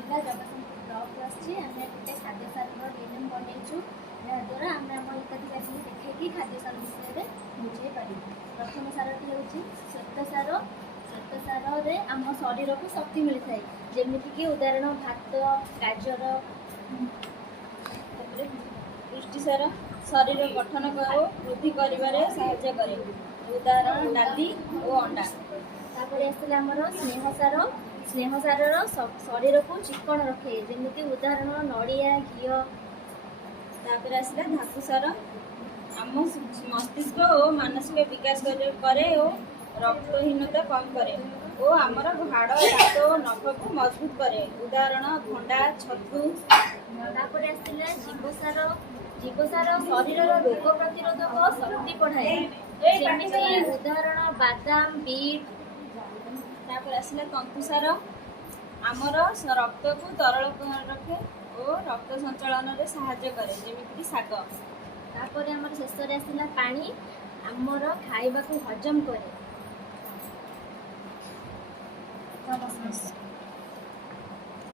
जिला जगतसिंहपुर ब्लॉक आसी आम गोटे खाद्य सार डीएनएम बनईचु याद्वारा आम आम हिताधिकारी देखी खाद्य सार विषय में बुझे पार। प्रथम सारटी हूँ श्वेत सार। श्वेत सारे आम शरीर को शक्ति मिलता है जमीक उदाहरण भात गाजर पुष्टिसार शरीर गठन और वृद्धि कर साहाय्य करे उदाहरण डाली और अंडा। तापर आसला आमर स्नेहसार। स्नेहसार शरीर को चिक्कण रखे जमीक उदाहरण नड़िया घी। तापर आसला धातुसार आम मस्तिष्क और मानसिक विकास करे और रक्तहीनता कम करे और आमर हाड़ दाँत और नख को मजबूत करे उदाहरण भंडा छतु। तापर आसला जीवसार। जीवसार शरीर रोग प्रतिरोधक शक्ति बढ़ाए जमीक उदाहरण बादाम बीट। तापर आसला तंतुसार आमर रक्त को तरल रखे और रक्त संचालन में साहाय्य करे जमीक शाग। तापर आमर शेष आसला पानी आमर खाइबा को हजम करे। नमस्कार।